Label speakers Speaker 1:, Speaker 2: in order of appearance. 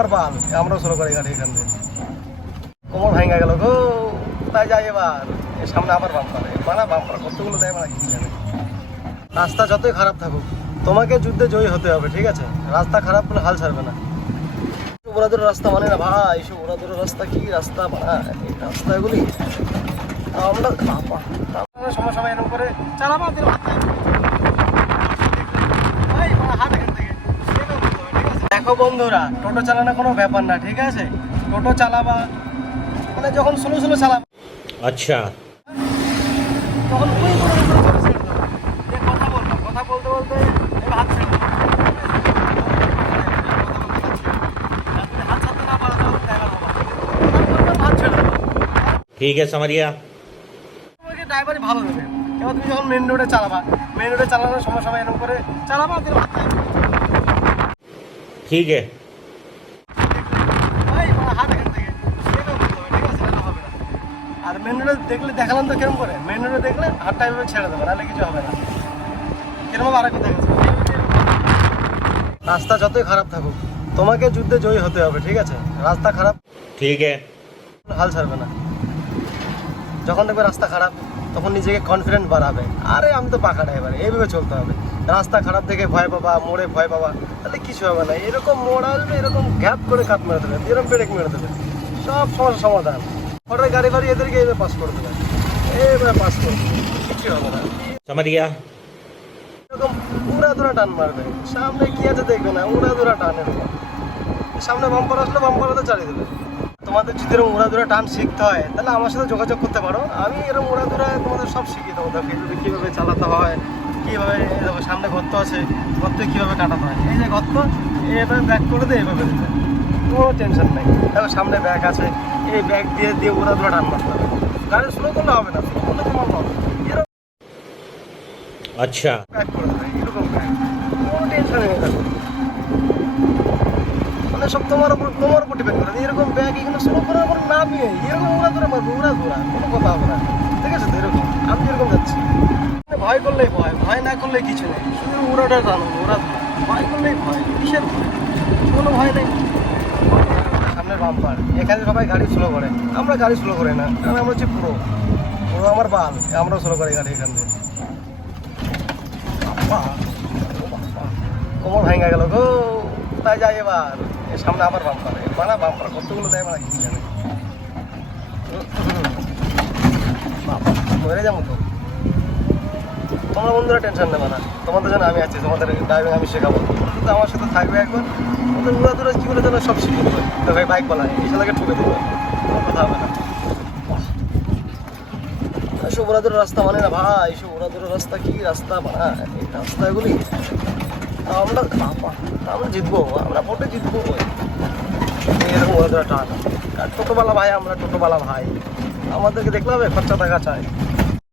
Speaker 1: আমার বাল আমরাও শুরু করে গাড়ি এখান থেকে কোমর ভেঙে গেল গো কোথায় যাই এবার। সামনে আবার বাম্পার মানা বাম্পার, কতগুলো দেয় মানা কি জানে। রাস্তা যতই খারাপ থাকুক, তোমাকে যুদ্ধে জয়ী হতে হবে, ঠিক আছে? রাস্তা খারাপ হলে হাল ছাড়বে না। ওরাদের রাস্তা মানে না ভাই এইসব ওরাদের রাস্তা কি রাস্তা এই রাস্তাগুলি, আমরা সময় সময়, এরকম করে চালাবো আমাদের মাথায় এই বাবা, হাট এখান থেকে। এরকম করতে হবে, তো বন্ধুরা টোটো চালানো কোনো ব্যাপার না ঠিক আছে? টোটো চালাবা মানে যখন স্লো স্লো চালাবা।
Speaker 2: আচ্ছা।
Speaker 1: তখন তুই কথা কথা বলতে বলতে
Speaker 2: ঠিক আছে মারিয়া।
Speaker 1: তোমাকে ড্রাইভারই ভালো দেবে। এবার তুমি যখন মেন রোডে চালাবা মেন রোডে চালানোর সময় সময় এরকম করে চালাবা ঠিক है আর মেন দেখলে দেখালাম তো করে? মেন দেখলে ছেড়ে কিছু হবে না। দেখেছি রাস্তা যতই খারাপ থাকুক তোমাকে যুদ্ধে জয়ী হতে হবে ঠিক আছে? রাস্তা খারাপ
Speaker 2: ঠিক
Speaker 1: হাল ছাড়বে না। যখন দেখবে রাস্তা খারাপ তখন নিজেকে কনফিডেন্ট বাড়াবে। আরে আমি তো পাকা ড্রাইভার এইভাবে চলতে হবে। রাস্তা খারাপ থেকে ভয় পাবা মোড়ে ভয় পাবা তাহলে কিছু হবে না। এরকম মোড় আসবে এরকম ঘ্যাপ করে কাপ মেরে দেবে এরকম ব্রেক মেরে দেবে। সব সমস্যার সমাধান। হঠাৎ গাড়ি বাড়ি এদেরকে এবার পাস করে দেবে। এবার পাস করে কিছু হবে না।
Speaker 2: চামারিয়া।
Speaker 1: এরকম উড়াধুরা টান মারবে। সামনে কি আছে দেখবে না উড়াধুরা টান এরকম। সামনে বাম্পার আসলে বাম্পারতে চালিয়ে দেবে। তোমাদের যদি এরকম উড়াধুরা টান শিখতে হয় তাহলে আমার সাথে যোগাযোগ করতে পারো। আমি এরকম উড়াধুরা তোমাদের সব শিখিয়ে দেবো। কীভাবে চালাতে হয় কীভাবে সামনে গর্ত আছে গর্তে কীভাবে কাটাতে হয়? এই যে গর্ত এভাবে ব্যাক করে দেয় এভাবে কোনো টেনশন নেই। তারপর সামনে ব্যাগ আছে এই ব্যাগ দিয়ে দিয়ে ওরা ধরে টান মারতে হবে। গাড়ি স্লো করলে হবে না স্লো করলে হবে
Speaker 2: আচ্ছা।
Speaker 1: ব্যাগ করে দেবে এরকম ব্যাগ কোনো টেনশন নেই। মানে সব তোমার উপর তোমার উপর ডিপেন্ড করে এরকম ব্যাগ এগুলো স্লো করার পর নামিয়ে এরকম ওরা ধরে মারবো ওরা ধরা কোনো কথা হবে না। ঠিক আছে তো এরকম। আমি এরকম যাচ্ছি। ভয় করলেই ভয় ভয় না করলে কিছু নেই। শুধু উড়াটা জানো ধরা ভয় করলেই ভয়, কিসের ভয়? কোনো ভয় নেই। সামনের বাম্পার, এখানে সবাই গাড়ি স্লো করে। আমরা গাড়ি স্লো করি না, কারণ আমরা হচ্ছে পুরো। পুরো আমার বাল আমরাও স্লো করি গাড়ি এখান থেকে কোমর ভেঙে গেল গো। তাই যাই এবার? সামনে আবার বাম্পার। মানা বাম্পার, কতগুলো দেয় মানে কি জানে? মরে যাব তো। তোমরা বন্ধুরা টেনশন নেবে না। তোমাদের জন্য আমি আছি, তোমাদের ড্রাইভিং আমি শেখাবো। তো আমার সাথে থাকবে একবার তোমাদের উড়া দূরে কী বলে যেন সব শিখে দেবে। তো ভাই বাইক বলায় এই সাথে ঠুকে দেবে। কোনো কথা হবে না। এসব ওরাদের রাস্তা মানে না ভাই এসব ওরাদের রাস্তা কি রাস্তা বানা এই রাস্তাগুলি আমরা আমরা জিতবো, আমরা ভোটে জিতবো এরকম ওরা ওরাদের টান। আর টোটোওয়ালা ভাই, আমরা টোটোওয়ালা ভাই। আমাদেরকে দেখলে হবে খরচা টাকা চাই।